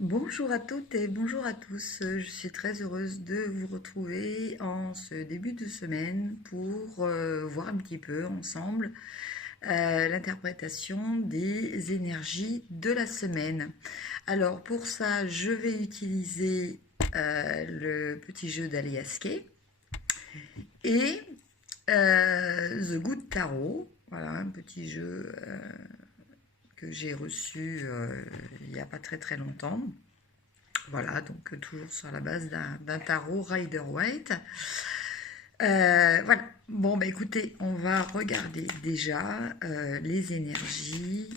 Bonjour à toutes et bonjour à tous. Je suis très heureuse de vous retrouver en ce début de semaine pour voir un petit peu ensemble l'interprétation des énergies de la semaine. Alors pour ça, je vais utiliser le petit jeu d'Aliaské et The Good Tarot. Voilà, un petit jeu que j'ai reçu il n'y a pas très très longtemps. Voilà, donc toujours sur la base d'un tarot Rider-Waite. Voilà. Bon, bah écoutez, on va regarder déjà les énergies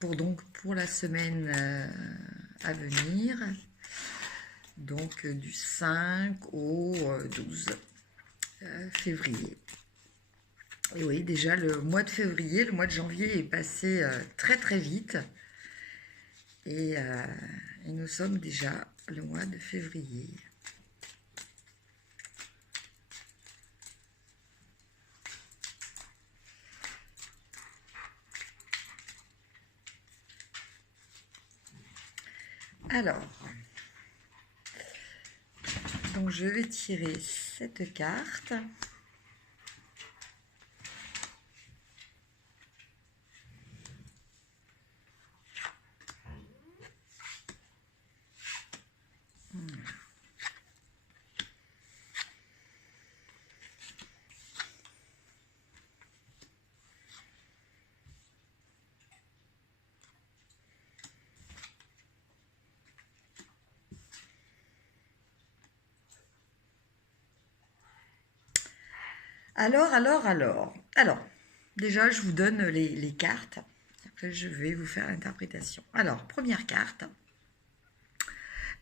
pour la semaine à venir. Donc du 5 au 12 février. Et oui, déjà le mois de février, le mois de janvier est passé très très vite. Et nous sommes déjà le mois de février. Alors, donc je vais tirer cette carte. Alors, déjà, je vous donne les cartes. Après, je vais vous faire l'interprétation. Alors, première carte.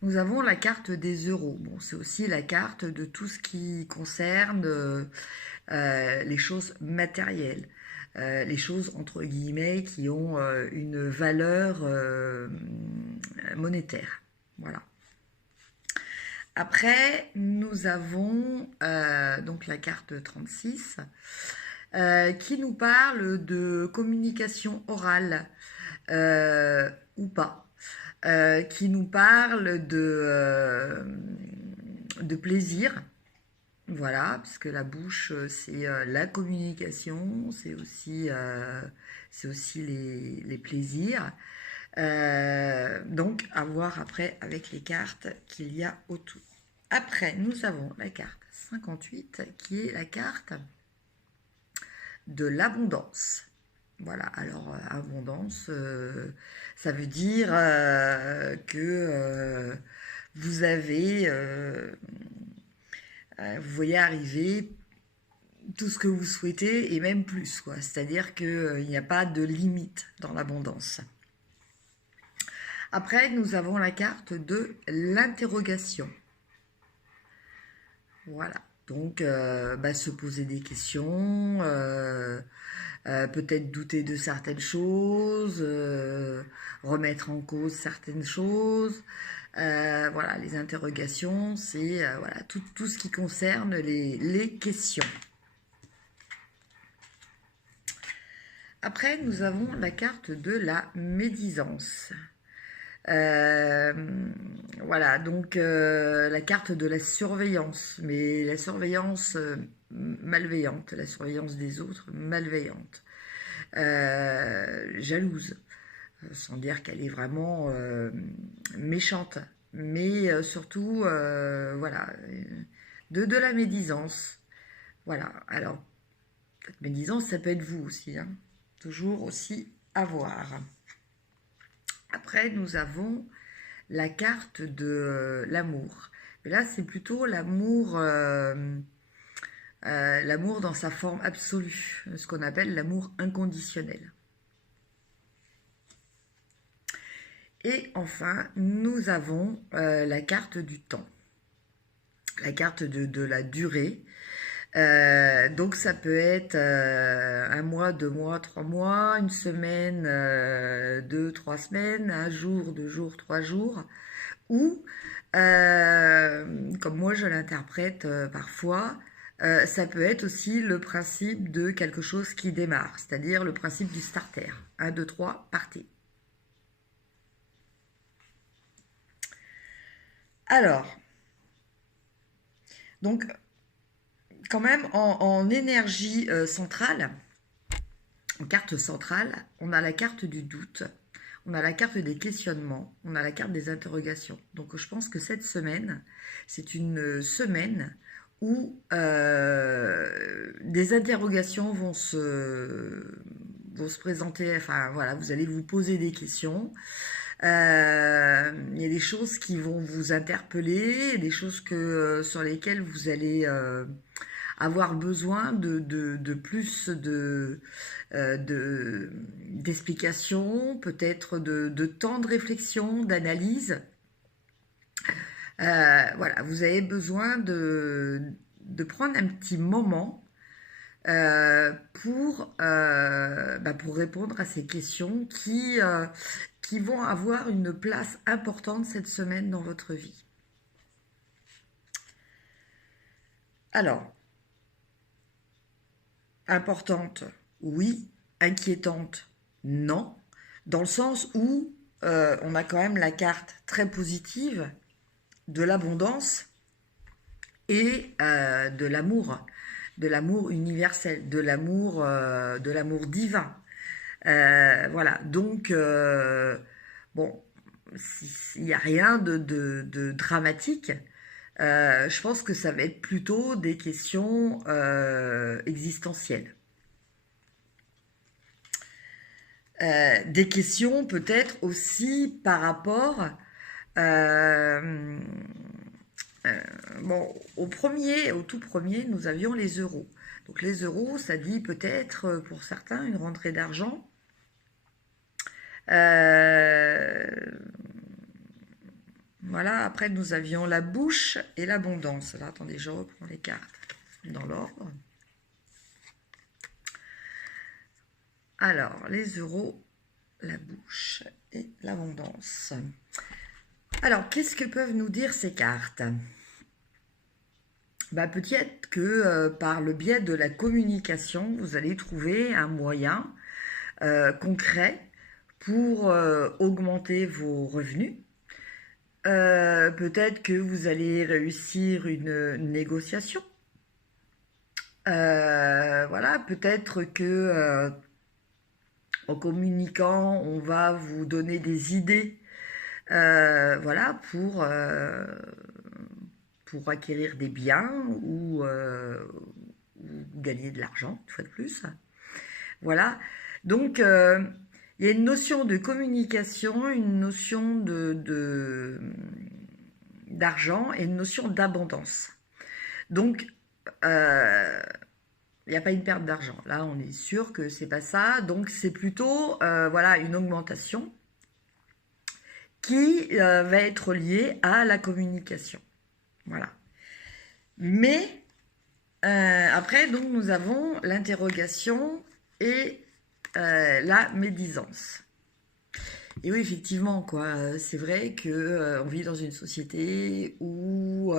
Nous avons la carte des euros. Bon, c'est aussi la carte de tout ce qui concerne les choses matérielles. Les choses, entre guillemets, qui ont une valeur monétaire. Voilà. Après, nous avons donc la carte 36 qui nous parle de communication orale ou pas, qui nous parle de plaisir. Voilà, puisque la bouche, c'est la communication, c'est aussi les plaisirs. Donc, à voir après avec les cartes qu'il y a autour. Après, nous avons la carte 58 qui est la carte de l'abondance. Voilà, alors abondance, ça veut dire que vous avez, vous voyez arriver tout ce que vous souhaitez et même plus, quoi. C'est-à-dire qu'il n'y a pas de limite dans l'abondance. Après, nous avons la carte de l'interrogation. Voilà. Donc, se poser des questions, peut-être douter de certaines choses, remettre en cause certaines choses. Voilà, les interrogations, c'est voilà, tout ce qui concerne les questions. Après, nous avons la carte de la médisance. Euh, voilà, donc la carte de la surveillance, mais la surveillance malveillante, la surveillance des autres malveillante, jalouse, sans dire qu'elle est vraiment méchante, mais surtout, voilà, de la médisance. Voilà, alors, cette médisance, ça peut être vous aussi, hein, toujours aussi à voir. Après, nous avons la carte de l'amour. Mais là, c'est plutôt l'amour dans sa forme absolue, ce qu'on appelle l'amour inconditionnel. Et enfin, nous avons la carte du temps, la carte de la durée. Donc ça peut être un mois, 2 mois, 3 mois, une semaine, 2, 3 semaines, un jour, 2 jours, 3 jours, ou comme moi je l'interprète parfois, ça peut être aussi le principe de quelque chose qui démarre, c'est-à-dire le principe du starter. 1, 2, 3, partez. Alors, donc, quand même, en énergie centrale, en carte centrale, on a la carte du doute, on a la carte des questionnements, on a la carte des interrogations. Donc je pense que cette semaine, c'est une semaine où des interrogations vont se présenter, enfin voilà, vous allez vous poser des questions. Il y a des choses qui vont vous interpeller, des choses sur lesquelles vous allez avoir besoin de plus d'explications, peut-être de temps de réflexion, d'analyse. Voilà, vous avez besoin de prendre un petit moment pour répondre à ces questions qui vont avoir une place importante cette semaine dans votre vie. Alors, importante, oui. Inquiétante, non. Dans le sens où on a quand même la carte très positive de l'abondance et de l'amour universel, de l'amour divin. Voilà, donc bon, il n'y a rien de dramatique. Je pense que ça va être plutôt des questions existentielles. Des questions peut-être aussi par rapport bon, au tout premier, nous avions les euros. Donc les euros, ça dit peut-être pour certains une rentrée d'argent. Voilà, après nous avions la bouche et l'abondance. Là, attendez, je reprends les cartes dans l'ordre. Alors, les euros, la bouche et l'abondance. Alors, qu'est-ce que peuvent nous dire ces cartes? Peut-être que par le biais de la communication, vous allez trouver un moyen concret pour augmenter vos revenus. Peut-être que vous allez réussir une négociation. Voilà, peut-être que en communiquant, on va vous donner des idées, voilà, pour acquérir des biens ou gagner de l'argent, une fois de plus. Voilà. Donc, il y a une notion de communication, une notion d'argent et une notion d'abondance. Donc, il n'y a pas une perte d'argent. Là, on est sûr que c'est pas ça. Donc, c'est plutôt voilà, une augmentation qui va être liée à la communication. Voilà. Mais après, donc, nous avons l'interrogation et la médisance. Et oui, effectivement, quoi, c'est vrai que on vit dans une société où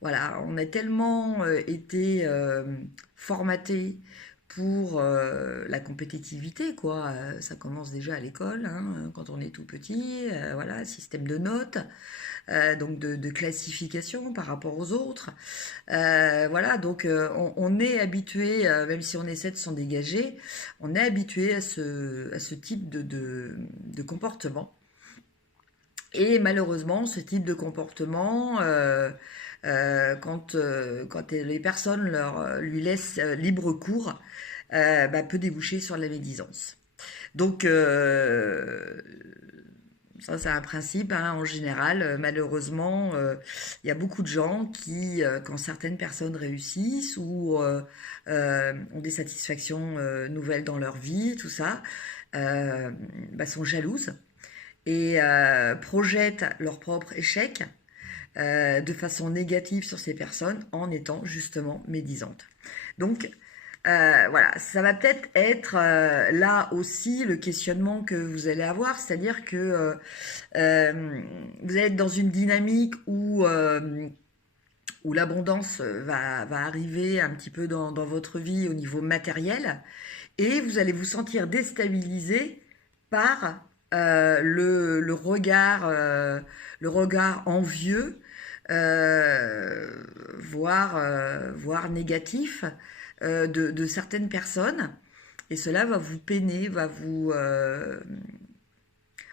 voilà, on a tellement été formaté pour la compétitivité, quoi. Ça commence déjà à l'école, hein, quand on est tout petit. Voilà, système de notes, donc de classification par rapport aux autres. Voilà, donc on est habitué, même si on essaie de s'en dégager, on est habitué à ce type de comportement. Et malheureusement, ce type de comportement, quand les personnes lui laissent libre cours, peut déboucher sur la médisance. Donc, ça, c'est un principe, hein, en général. Malheureusement, il y a beaucoup de gens qui, quand certaines personnes réussissent ou ont des satisfactions nouvelles dans leur vie, tout ça, sont jalouses et projettent leur propre échec de façon négative sur ces personnes en étant justement médisantes. Donc, voilà, ça va peut-être être là aussi le questionnement que vous allez avoir, c'est-à-dire que vous allez être dans une dynamique où l'abondance va arriver un petit peu dans votre vie au niveau matériel et vous allez vous sentir déstabilisé par le regard envieux, voire négatif de certaines personnes. Et cela va vous peiner,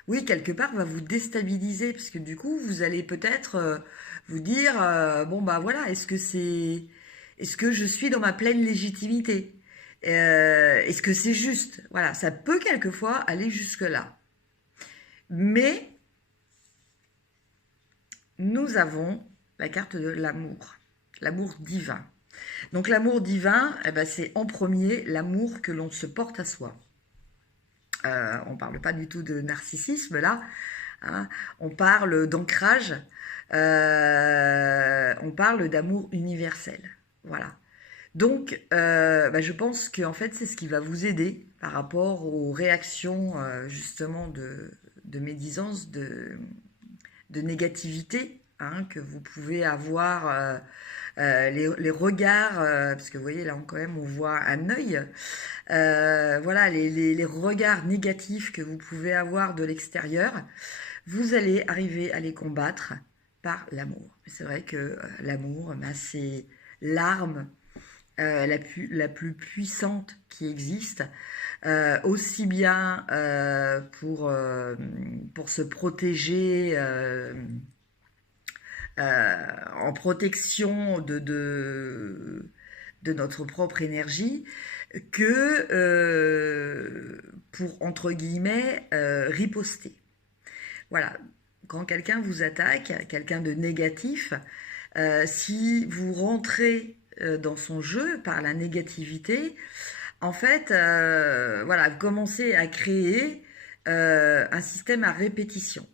oui, quelque part, va vous déstabiliser, parce que du coup, vous allez peut-être vous dire, bon, bah voilà, est-ce que je suis dans ma pleine légitimité? Est-ce que c'est juste? Voilà, ça peut quelquefois aller jusque-là. Mais nous avons la carte de l'amour divin. Donc l'amour divin, eh ben, c'est en premier l'amour que l'on se porte à soi. On ne parle pas du tout de narcissisme là, hein. On parle d'ancrage, on parle d'amour universel. Voilà. Donc, je pense que en fait, c'est ce qui va vous aider par rapport aux réactions justement de médisance, de négativité, hein, que vous pouvez avoir, les regards, parce que vous voyez là quand même on voit un œil, voilà, les regards négatifs que vous pouvez avoir de l'extérieur, vous allez arriver à les combattre par l'amour. C'est vrai que l'amour, c'est l'arme la plus puissante qui existe, aussi bien pour se protéger en protection de notre propre énergie que pour, entre guillemets, riposter. Voilà, quand quelqu'un vous attaque, quelqu'un de négatif, si vous rentrez dans son jeu par la négativité, en fait, voilà, vous commencez à créer un système à répétition.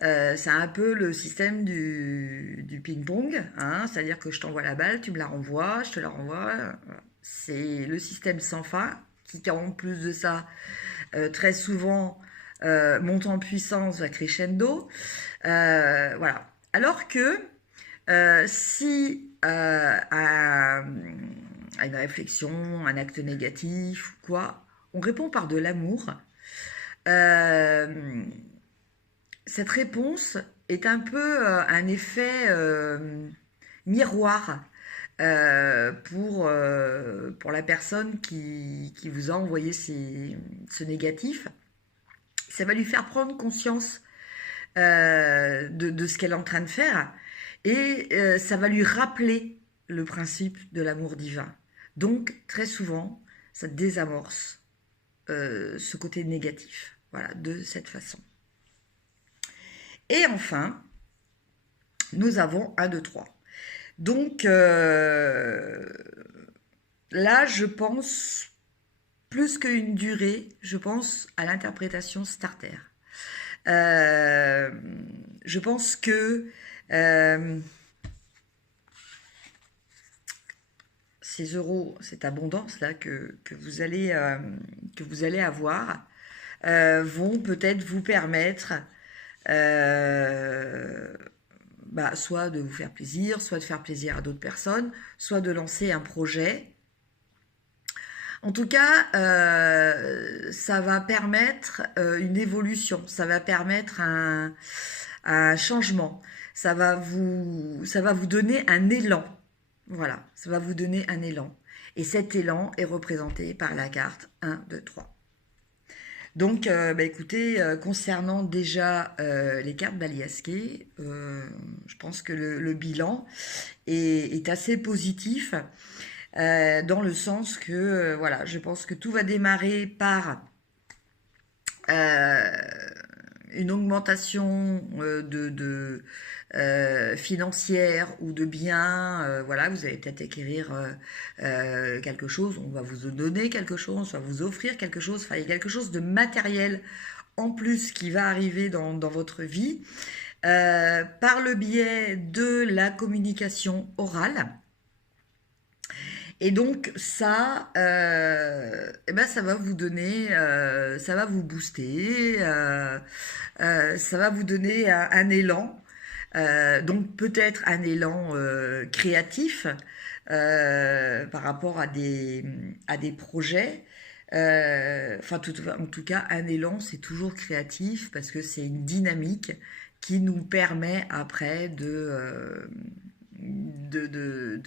C'est un peu le système du ping-pong, hein, c'est-à-dire que je t'envoie la balle, tu me la renvoies, je te la renvoie. C'est le système sans fin qui, en plus de ça, très souvent monte en puissance, va crescendo. Voilà. Alors que si à une réflexion, un acte négatif ou quoi, on répond par de l'amour, euh, cette réponse est un peu un effet miroir pour la personne qui vous a envoyé ce négatif. Ça va lui faire prendre conscience de ce qu'elle est en train de faire et ça va lui rappeler le principe de l'amour divin. Donc, très souvent, ça désamorce ce côté négatif. Voilà, de cette façon. Et enfin, nous avons 1, 2, 3. Donc, là, je pense, plus qu'une durée, je pense à l'interprétation starter. Je pense que ces euros, cette abondance-là que vous allez avoir, vont peut-être vous permettre soit de vous faire plaisir, soit de faire plaisir à d'autres personnes, soit de lancer un projet. En tout cas, ça va permettre une évolution, ça va permettre un changement, ça va vous donner un élan. Voilà, ça va vous donner un élan. Et cet élan est représenté par la carte 1, 2, 3. Donc, écoutez, concernant déjà les cartes Baliaské, je pense que le bilan est assez positif dans le sens que, voilà, je pense que tout va démarrer par une augmentation financière ou de biens, voilà, vous allez peut-être acquérir quelque chose, on va vous donner quelque chose, on va vous offrir quelque chose, enfin il y a quelque chose de matériel en plus qui va arriver dans votre vie par le biais de la communication orale. Et donc ça, ça va vous donner, ça va vous booster, ça va vous donner un élan. Donc peut-être un élan créatif par rapport à des projets. Enfin, en tout cas, un élan, c'est toujours créatif parce que c'est une dynamique qui nous permet après de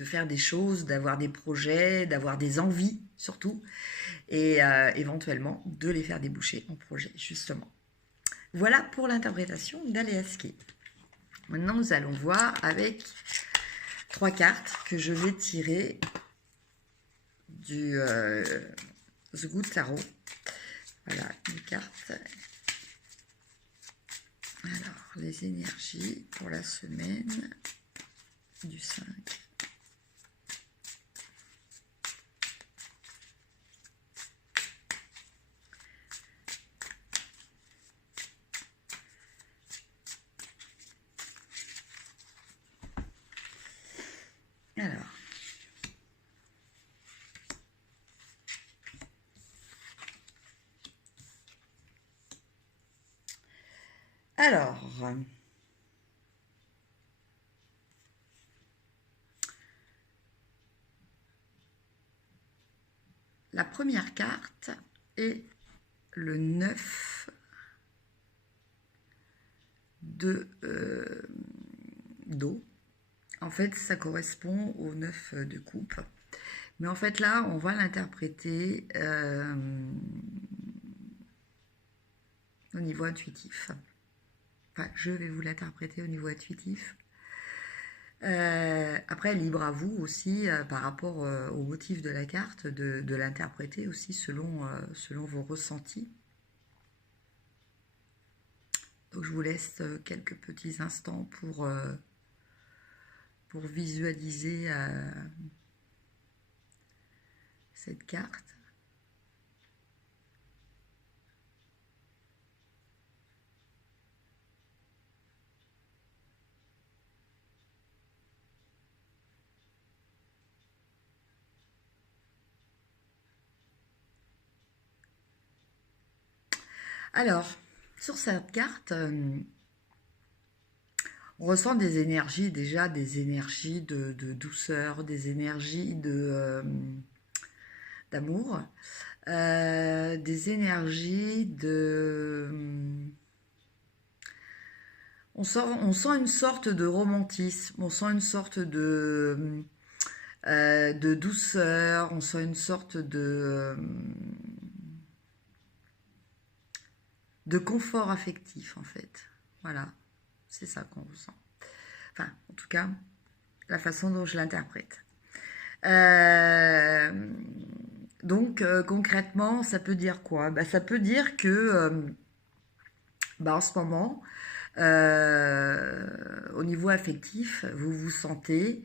faire des choses, d'avoir des projets, d'avoir des envies surtout, et éventuellement de les faire déboucher en projet, justement. Voilà pour l'interprétation d'Aliaské. Maintenant, nous allons voir avec 3 cartes que je vais tirer du The Good Tarot. Voilà, les cartes. Alors, les énergies pour la semaine du 5. Alors, la première carte est le 9 d'eau. En fait, ça correspond au 9 de coupe. Mais en fait, là, on va l'interpréter au niveau intuitif. Enfin, je vais vous l'interpréter au niveau intuitif. Après, libre à vous aussi, par rapport au motif de la carte, de l'interpréter aussi selon vos ressentis. Donc, je vous laisse quelques petits instants pour visualiser cette carte. Alors, sur cette carte, on ressent des énergies, déjà des énergies de douceur, des énergies d'amour, des énergies de... On sent une sorte de romantisme, on sent une sorte de douceur, on sent une sorte de confort affectif, en fait. Voilà, c'est ça qu'on ressent. Enfin, en tout cas, la façon dont je l'interprète. Donc, concrètement, ça peut dire quoi? Ça peut dire que, en ce moment, au niveau affectif, vous vous sentez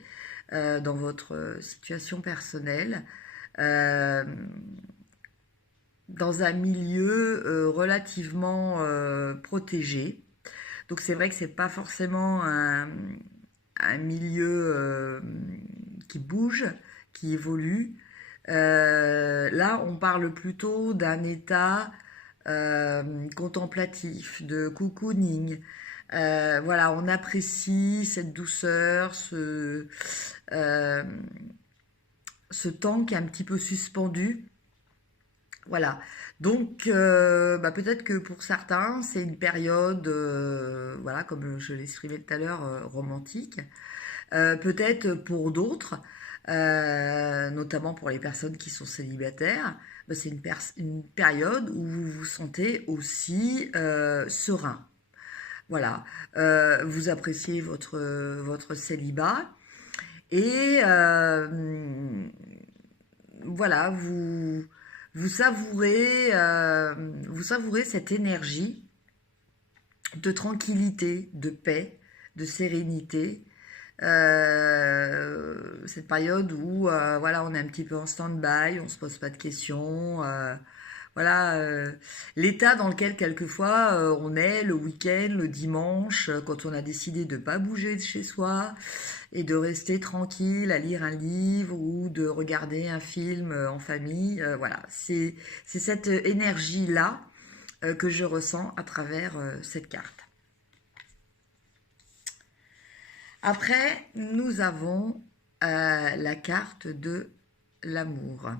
dans votre situation personnelle dans un milieu relativement protégé. Donc c'est vrai que c'est pas forcément un milieu qui bouge, qui évolue. Là, on parle plutôt d'un état contemplatif, de cocooning. Voilà, on apprécie cette douceur, ce temps qui est un petit peu suspendu. Voilà. Donc, peut-être que pour certains, c'est une période, voilà, comme je l'exprimais tout à l'heure, romantique. Peut-être pour d'autres, notamment pour les personnes qui sont célibataires, c'est une période où vous vous sentez aussi serein. Voilà, vous appréciez votre célibat et voilà, vous savourez cette énergie de tranquillité, de paix, de sérénité. Cette période où voilà, on est un petit peu en stand-by, on se pose pas de questions. Voilà, l'état dans lequel quelquefois on est le week-end, le dimanche, quand on a décidé de pas bouger de chez soi et de rester tranquille à lire un livre ou de regarder un film en famille. Voilà, c'est cette énergie-là que je ressens à travers cette carte. Après, nous avons la carte de l'amour.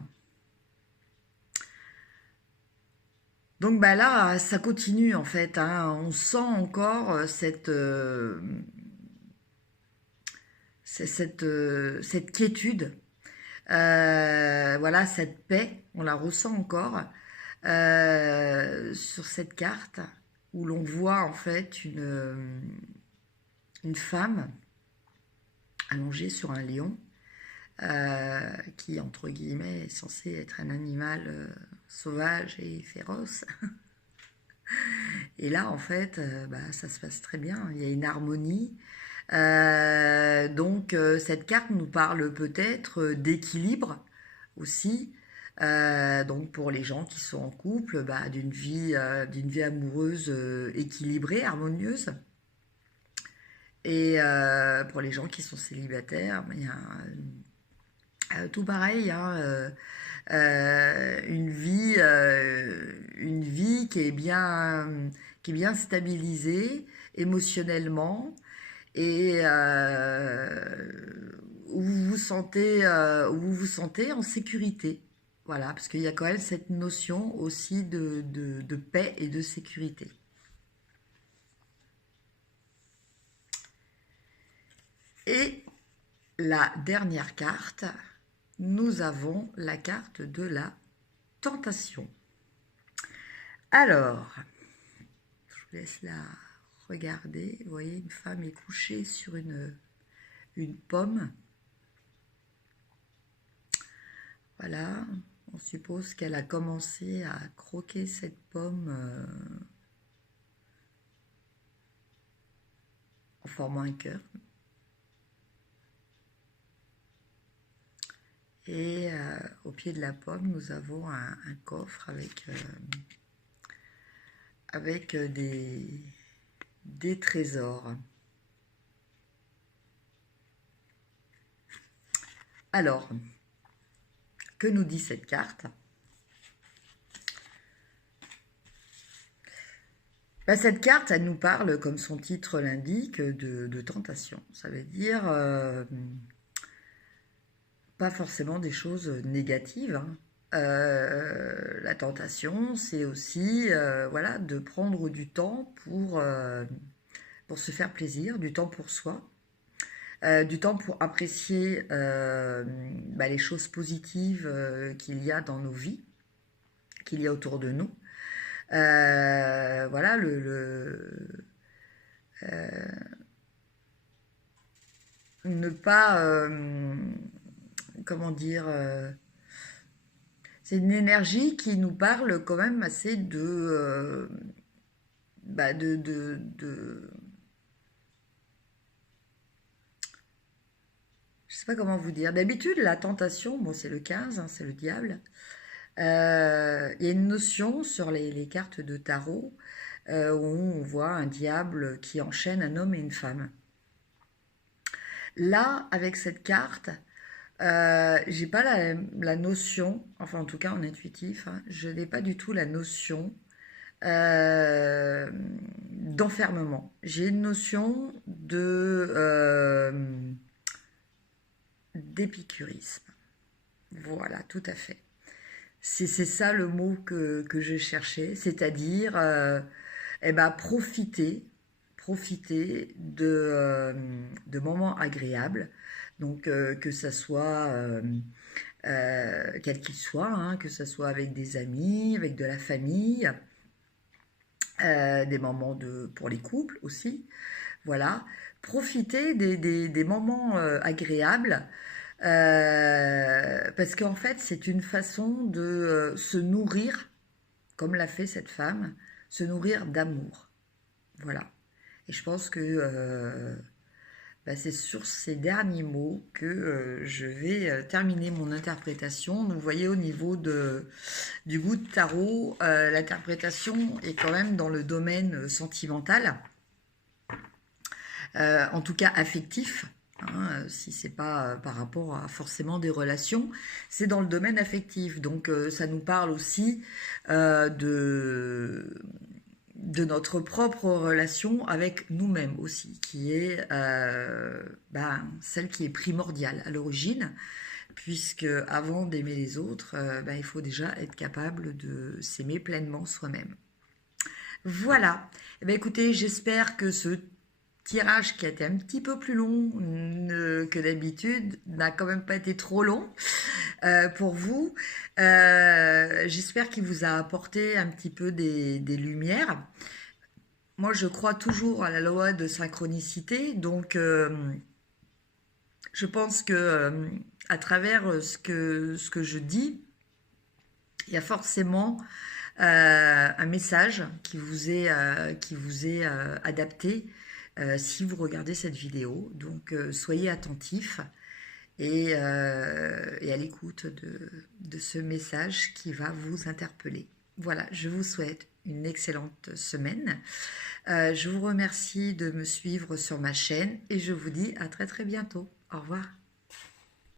Donc bah là, ça continue en fait, hein. On sent encore cette quiétude, voilà, cette paix, on la ressent encore sur cette carte où l'on voit en fait une femme allongée sur un lion qui, entre guillemets, est censé être un animal sauvage et féroce. Et là, en fait, bah, ça se passe très bien. Il y a une harmonie. Donc, cette carte nous parle peut-être d'équilibre aussi. Donc, pour les gens qui sont en couple, bah, d'une vie amoureuse équilibrée, harmonieuse. Et pour les gens qui sont célibataires, bah, il y a tout pareil, hein, une vie qui est bien stabilisée émotionnellement et où vous vous sentez en sécurité. Voilà, parce qu'il y a quand même cette notion aussi de paix et de sécurité. Et la dernière carte, nous avons la carte de la tentation. Alors, je vous laisse la regarder. Vous voyez, une femme est couchée sur une pomme. Voilà, on suppose qu'elle a commencé à croquer cette pomme en formant un cœur. Et au pied de la pomme, nous avons un coffre avec des trésors. Alors, que nous dit cette carte? Bah, cette carte, elle nous parle, comme son titre l'indique, de tentation. Ça veut dire pas forcément des choses négatives, hein. La tentation, c'est aussi voilà, de prendre du temps pour se faire plaisir, du temps pour soi, du temps pour apprécier bah, les choses positives qu'il y a dans nos vies, qu'il y a autour de nous. Voilà, ne pas, comment dire, c'est une énergie qui nous parle quand même assez bah je sais pas comment vous dire. D'habitude, la tentation, bon, c'est le 15, hein, c'est le diable. Il y a une notion sur les cartes de tarot où on voit un diable qui enchaîne un homme et une femme. Là, avec cette carte, j'ai pas la notion, enfin en tout cas en intuitif, hein, je n'ai pas du tout la notion d'enfermement. J'ai une notion d'épicurisme. Voilà, tout à fait. C'est ça le mot que je cherchais, c'est-à-dire eh ben, profiter de moments agréables, donc que ça soit quel qu'il soit, hein, que ça soit avec des amis, avec de la famille, des moments pour les couples aussi, voilà, profiter des moments agréables. Parce qu'en fait, c'est une façon de se nourrir, comme l'a fait cette femme, se nourrir d'amour. Voilà. Et je pense que bah, c'est sur ces derniers mots que je vais terminer mon interprétation. Vous voyez, au niveau du goût de tarot, l'interprétation est quand même dans le domaine sentimental, en tout cas affectif. Hein, si c'est pas par rapport à forcément des relations, c'est dans le domaine affectif. Donc ça nous parle aussi de notre propre relation avec nous-mêmes aussi, qui est ben, celle qui est primordiale à l'origine, puisque avant d'aimer les autres, il faut déjà être capable de s'aimer pleinement soi-même. Voilà. Eh bien, écoutez, j'espère que ce tirage qui a été un petit peu plus long que d'habitude n'a quand même pas été trop long pour vous. J'espère qu'il vous a apporté un petit peu des lumières. Moi, je crois toujours à la loi de synchronicité, donc je pense que à travers ce que je dis, il y a forcément un message qui vous est adapté si vous regardez cette vidéo. Donc soyez attentifs et à l'écoute de ce message qui va vous interpeller. Voilà, je vous souhaite une excellente semaine. Je vous remercie de me suivre sur ma chaîne et je vous dis à très très bientôt. Au revoir.